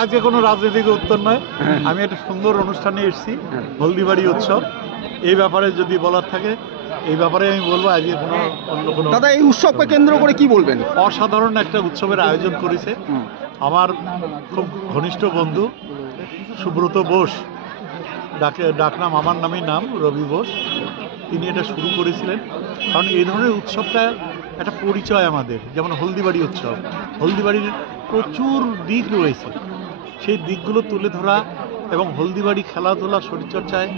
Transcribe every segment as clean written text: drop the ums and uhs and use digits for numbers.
আজকে কোনো রাজনৈতিক উত্তর নয়, আমি একটা সুন্দর অনুষ্ঠানে এসেছি, হলদিবাড়ি উৎসব। এই ব্যাপারে যদি বলার থাকে এই ব্যাপারে আমি বলবো, আজকে কোনো দাদা এই উৎসবকে কেন্দ্র করে কি বলবেন? অসাধারণ একটা উৎসবের আয়োজন করেছে আমার খুব ঘনিষ্ঠ বন্ধু সুব্রত বোস, ডাকনাম আমার নামেই নাম, রবি বোস। তিনি এটা শুরু করেছিলেন, কারণ এই ধরনের উৎসবটা একটা পরিচয় আমাদের। যেমন হলদিবাড়ি উৎসব, হলদিবাড়ির প্রচুর দিক রয়েছে, সেই দিকগুলো তুলে ধরা এবং হলদিবাড়ি খেলাধুলা শরীরচর্চায়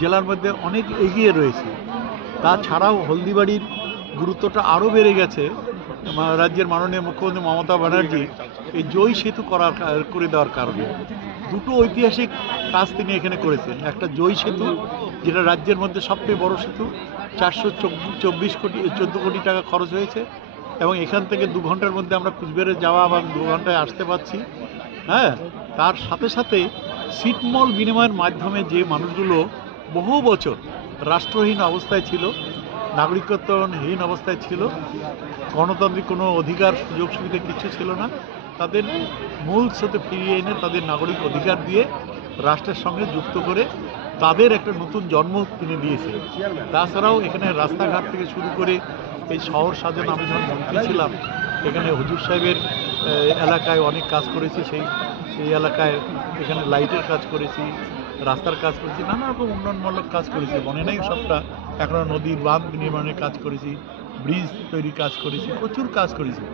জেলার মধ্যে অনেক এগিয়ে রয়েছে। তাছাড়াও হলদিবাড়ির গুরুত্বটা আরও বেড়ে গেছে রাজ্যের মাননীয় মুখ্যমন্ত্রী মমতা ব্যানার্জি এই জয় সেতু করে দেওয়ার কারণে। দুটো ঐতিহাসিক কাজ তিনি এখানে করেছেন। একটা জয় সেতু, যেটা রাজ্যের মধ্যে সবচেয়ে বড় সেতু, 14 কোটি টাকা খরচ হয়েছে, এবং এখান থেকে 2 ঘন্টার মধ্যে আমরা কুচবিহারে যাওয়া বা 2 ঘন্টায় আসতে পারছি। হ্যাঁ, তার সাথে সাথে ছিটমহল বিনিময়ের মাধ্যমে যে মানুষগুলো বহু বছর রাষ্ট্রহীন অবস্থায় ছিল, নাগরিকত্বহীন অবস্থায় ছিল, গণতান্ত্রিক কোনো অধিকার সুযোগ সুবিধা কিছু ছিল না, তাদের মূল স্রোতে ফিরিয়ে এনে তাদের নাগরিক অধিকার দিয়ে রাষ্ট্রের সঙ্গে যুক্ত করে তাদের একটা নতুন জন্ম তিনি দিয়েছেন। তাছাড়াও এখানে রাস্তাঘাট থেকে শুরু করে এই শহর সাজানো, আমি যখন মন্ত্রী ছিলাম এখানে হুজুর সাহেবের এলাকায় অনেক কাজ করেছি, সেই এলাকায় এখানে লাইটের কাজ করেছি, রাস্তার কাজ করেছি, নানা রকম উন্নয়নমূলক কাজ করেছি, মনে নেই সবটা। এখনও নদীর বাঁধ নির্মাণের কাজ করেছি, ব্রিজ তৈরির কাজ করেছি, প্রচুর কাজ করেছি।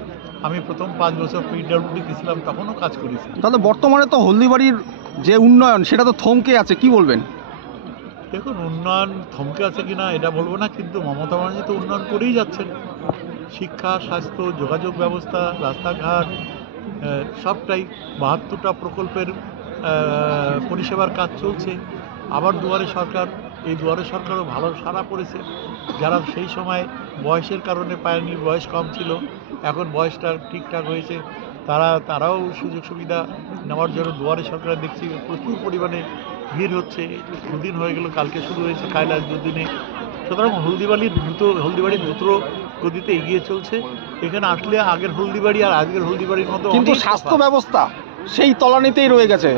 আমি প্রথম 5 বছর পিডব্লিউডিতে ছিলাম, তখনও কাজ করেছি। তাহলে বর্তমানে তো হলদিবাড়ির যে উন্নয়ন সেটা তো থমকে আছে, কি বলবেন? দেখুন, উন্নয়ন থমকে আছে কিনা এটা বলবো না, কিন্তু মমতা ব্যানার্জি তো উন্নয়ন করেই যাচ্ছেন। শিক্ষা, স্বাস্থ্য, যোগাযোগ ব্যবস্থা, রাস্তাঘাট, সবটাই 72টা প্রকল্পের পরিষেবার কাজ চলছে। আবার দুয়ারে সরকার, এই দুয়ারে সরকারও ভালো সাড়া পড়েছে। যারা সেই সময় বয়সের কারণে পায়নি, বয়স কম ছিল, এখন বয়সটা ঠিকঠাক হয়েছে, তারাও সুযোগ সুবিধা নেওয়ার জন্য দুয়ারে সরকারে দেখছি প্রচুর পরিমাণে ভিড় হচ্ছে। 2 দিন হয়ে গেল, কালকে শুরু হয়েছে, কাল আজ 2 দিনে। সুতরাং হলদিবাড়ি দ্রুত গতিতে এগিয়ে চলছে। এখানে আসলে আগের হলদিবাড়ি আর আজকের হলদিবাড়ির মতো, কিন্তু স্বাস্থ্য ব্যবস্থা সেই তলানিতেই রয়ে গেছে।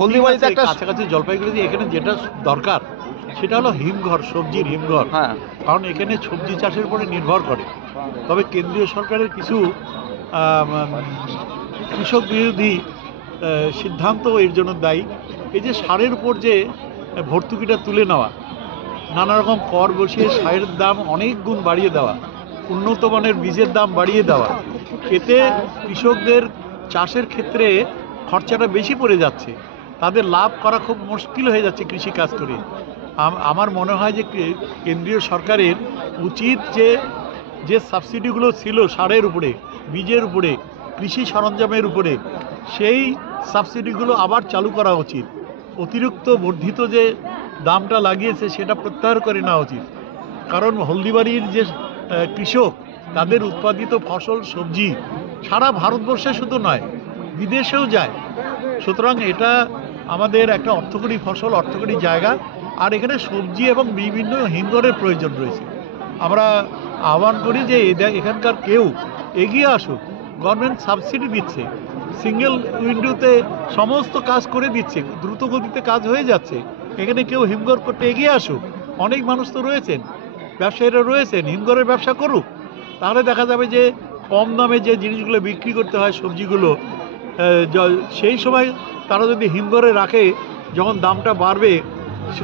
হলদিবাড়িতে একটা কাছাকাছি জলপাইগুড়িতে এখানে যেটা দরকার সেটা হলো হিমঘর, সবজির হিমঘর। হ্যাঁ, কারণ এখানে সবজি চাষের উপরে নির্ভর করে। তবে কেন্দ্রীয় সরকারের কিছু কৃষক বিরোধী সিদ্ধান্ত এর জন্য দায়ী। এই যে সারের উপর যে ভর্তুকিটা তুলে নেওয়া, নানা রকম কর বসিয়ে সারের দাম অনেক গুণ বাড়িয়ে দেওয়া, উন্নত মানের বীজের দাম বাড়িয়ে দেওয়া, এতে কৃষকদের চাষের ক্ষেত্রে খরচাটা বেশি পড়ে যাচ্ছে, তাদের লাভ করা খুব মুশকিল হয়ে যাচ্ছে কৃষি কাজ করে। আমার মনে হয় যে কেন্দ্রীয় সরকারের উচিত যে সাবসিডিগুলো ছিল সারের উপরে, বীজের উপরে, কৃষি সরঞ্জামের উপরে, সেই সাবসিডিগুলো আবার চালু করা উচিত। অতিরিক্ত বর্ধিত যে দামটা লাগিয়েছে সেটা প্রত্যাহার করে নেওয়া উচিত। কারণ হলদিবাড়ির যে কৃষক, তাদের উৎপাদিত ফসল, সবজি সারা ভারতবর্ষে শুধু নয়, বিদেশেও যায়। সুতরাং এটা আমাদের একটা অর্থকরী ফসল, অর্থকরী জায়গা, আর এখানে সবজি এবং বিভিন্ন হিমঘরের প্রয়োজন রয়েছে। আমরা আহ্বান করি যে এখানকার কেউ এগিয়ে আসুক। গভর্নমেন্ট সাবসিডি দিচ্ছে, সিঙ্গেল উইন্ডোতে সমস্ত কাজ করে দিচ্ছে, দ্রুত গতিতে কাজ হয়ে যাচ্ছে। এখানে কেউ হিমঘর করতে এগিয়ে আসুক। অনেক মানুষ তো রয়েছেন, ব্যবসায়ীরা রয়েছেন, হিমঘরের ব্যবসা করুক। তাহলে দেখা যাবে যে কম দামে যে জিনিসগুলো বিক্রি করতে হয়, সবজিগুলো, সেই সময় তারা যদি হিমঘরে রাখে, যখন দামটা বাড়বে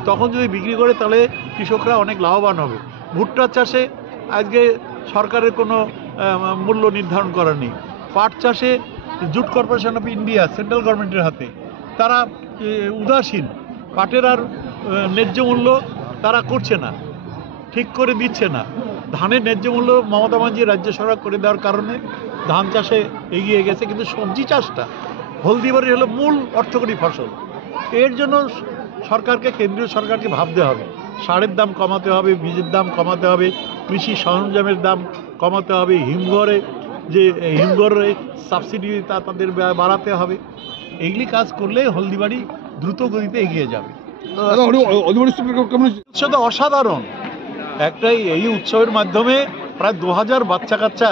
তখন যদি বিক্রি করে, তাহলে কৃষকরা অনেক লাভবান হবে। ভুট্টার চাষে আজকে সরকারের কোনো মূল্য নির্ধারণ করা নেই। পাট চাষে jute corporation of India central গভর্নমেন্টের হাতে, তারা উদাসীন। পাটের আর ন্যায্য মূল্য তারা করছে না, ঠিক করে দিচ্ছে না। ধানের ন্যায্য মূল্য মমতা ব্যানার্জি রাজ্য সরকার করে দেওয়ার কারণে ধান চাষে এগিয়ে গেছে, কিন্তু সবজি চাষটা, হলদিবাড়ি হলো মূল অর্থকরী ফসল। এর জন্য সরকারকে, কেন্দ্রীয় সরকারকে ভাবতে হবে। সারের দাম কমাতে হবে, বীজের দাম কমাতে হবে, কৃষি সরঞ্জামের দাম কমাতে হবে, হিমঘরে সাবসিডি তাদের বাড়াতে হবে। এইগুলি কাজ করলে হলদিবাড়ি দ্রুত গতিতে এগিয়ে যাবে। উৎসবটা অসাধারণ। একটাই এই উৎসবের মাধ্যমে প্রায় 2000 বাচ্চা কাচ্চা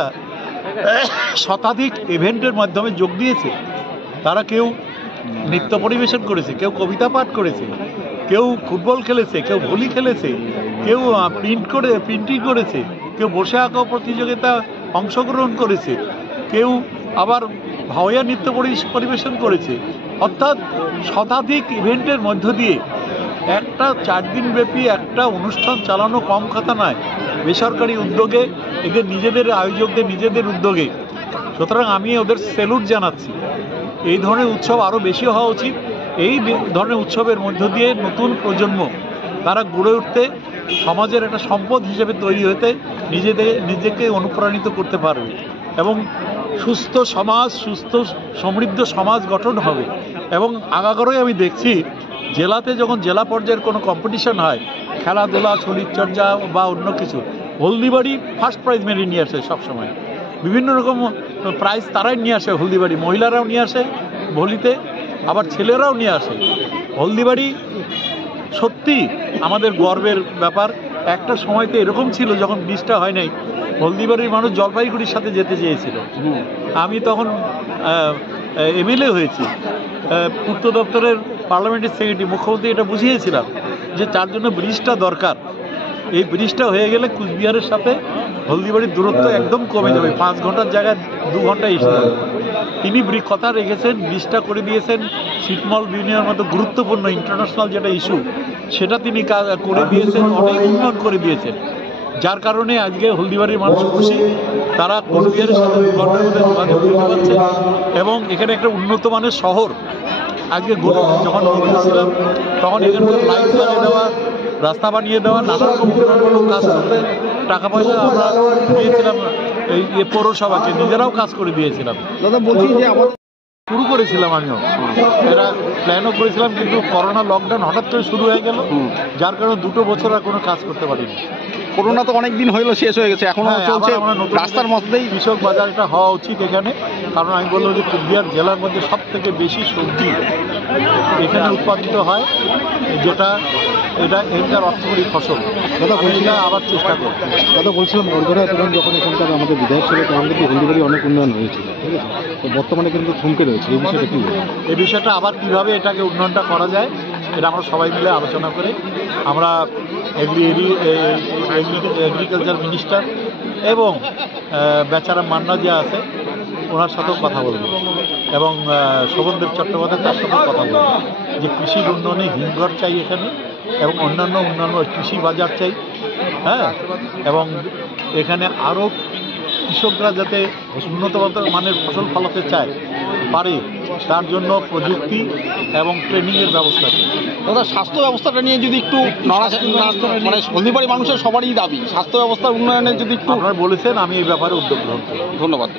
শতাধিক ইভেন্টের মাধ্যমে যোগ দিয়েছে। তারা কেউ নৃত্য পরিবেশন করেছে, কেউ কবিতা পাঠ করেছে, কেউ ফুটবল খেলেছে, কেউ ভলি খেলেছে, কেউ প্রিন্টিং করেছে, কেউ বসে আঁকা প্রতিযোগিতা অংশগ্রহণ করেছে, কেউ আবার ভাওয়াইয়া নৃত্য পরিবেশন করেছে। অর্থাৎ শতাধিক ইভেন্টের মধ্য দিয়ে একটা 4 দিন ব্যাপী একটা অনুষ্ঠান চালানো কম কথা নয়, বেসরকারি উদ্যোগে, এদের নিজেদের আয়োজকদের নিজেদের উদ্যোগে। সুতরাং আমি ওদের স্যালুট জানাচ্ছি। এই ধরনের উৎসব আরও বেশি হওয়া উচিত। এই ধরনের উৎসবের মধ্য দিয়ে নতুন প্রজন্ম তারা গড়ে উঠতে, সমাজের একটা সম্পদ হিসেবে তৈরি হতে নিজেকে অনুপ্রাণিত করতে পারবে এবং সুস্থ সমাজ, সুস্থ সমৃদ্ধ সমাজ গঠন হবে। এবং আগাগোড়াই আমি দেখছি জেলাতে যখন জেলা পর্যায়ের কোনো কম্পিটিশন হয়, খেলাধুলা, শরীরচর্চা বা অন্য কিছু, হলদিবাড়ি ফার্স্ট প্রাইজ মেনে নিয়ে আসে সবসময়। বিভিন্ন রকম প্রাইজ তারাই নিয়ে আসে, হলদিবাড়ি মহিলারাও নিয়ে আসে ভলিতে, আবার ছেলেরাও নিয়ে আসে। হলদিবাড়ি সত্যি আমাদের গর্বের ব্যাপার। একটা সময়তে এরকম ছিল যখন ব্রিজটা হয় নাই, হলদিবাড়ির মানুষ জলপাইগুড়ির সাথে যেতে চেয়েছিল। আমি তখন এমএলএ হয়েছি, পূর্ত দপ্তরের পার্লামেন্টের সেক্রেটারি, মুখ্যমন্ত্রী এটা বুঝিয়েছিলাম যে তার জন্য ব্রিজটা দরকার। এই ব্রিজটা হয়ে গেলে কুচবিহারের সাথে হলদিবাড়ির দূরত্ব একদম কমে যাবে, 5 ঘন্টার জায়গায় 2 ঘন্টায় এসে যাবে। তিনি কথা রেখেছেন, ব্রিজটা করে দিয়েছেন। ছিটমহল ইউনিয়নের মতো গুরুত্বপূর্ণ ইন্টারন্যাশনাল যেটা ইস্যু, সেটা তিনি করে দিয়েছেন, অনেক উন্নয়ন করে দিয়েছেন। যার কারণে আজকে হলদিবাড়ির মানুষ খুশি, তারা কোচবিহারের সাথে 2 ঘন্টার মধ্যে যোগাযোগ করতে পারছে এবং এখানে একটা উন্নত মানের শহর। আজকে যখন গিয়েছিলাম তখন এখানে লাইট লাগিয়ে দেওয়া, রাস্তা বানিয়ে দেওয়া, নানা রকম উন্নয়নমূলক কাজ করতে টাকা পয়সা আমরা দিয়েছিলাম। এই পৌরসভাকে নিজেরাও কাজ করে দিয়েছিলাম। দাদা বলছি যে আমাদের শুরু করেছিলাম আমিও, এরা প্ল্যানও করেছিলাম, কিন্তু করোনা লকডাউন হঠাৎ করে শুরু হয়ে গেল, যার কারণে 2 বছর আর কোনো কাজ করতে পারিনি। করোনা তো অনেক দিন হইলো, শেষ হয়ে গেছে, এখনো চলছে। রাস্তার মধ্যেই কৃষক বাজারটা হওয়া উচিত এখানে, কারণ আমি বলবো যে কুচবিহার জেলার মধ্যে সব থেকে বেশি সবজি এখানে উৎপাদিত হয়, যেটা এখানকার অর্থকরী ফসল। দাদা বলছিলাম আবার চেষ্টা করব। দাদা বলছিলাম ওরঘরে তখন যখন এখানকার আমাদের বিধায়ক ছিল তখন কিন্তু হলদিবাড়ি অনেক উন্নয়ন হয়েছিল, ঠিক আছে? তো বর্তমানে কিন্তু থমকে রয়েছে, এই বিষয়টা কি? এই বিষয়টা আবার কীভাবে এটাকে উন্নয়নটা করা যায়, এটা আমরা সবাই মিলে আলোচনা করে আমরা এগ্রিকালচার মিনিস্টার এবং বেচারা মান্না যে আছে ওনার সাথেও কথা বলবো এবং শোভনদেব চট্টোপাধ্যায় তার সাথেও কথা বলবো যে কৃষির উন্নয়নে হিমঘর চাই এখানে এবং অন্যান্য কৃষি বাজার চাই। হ্যাঁ, এবং এখানে আরও কৃষকরা যাতে উন্নত মানের ফসল ফলাতে পারে তার জন্য প্রযুক্তি এবং ট্রেনিংয়ের ব্যবস্থা আছে। দাদা স্বাস্থ্য ব্যবস্থাটা নিয়ে যদি একটু মানে হলদিবাড়ি মানুষের সবারই দাবি, স্বাস্থ্য ব্যবস্থার উন্নয়নে যদি একটু আপনারা বলেছেন, আমি এই ব্যাপারে উদ্যোগ গ্রহণ করি। ধন্যবাদ।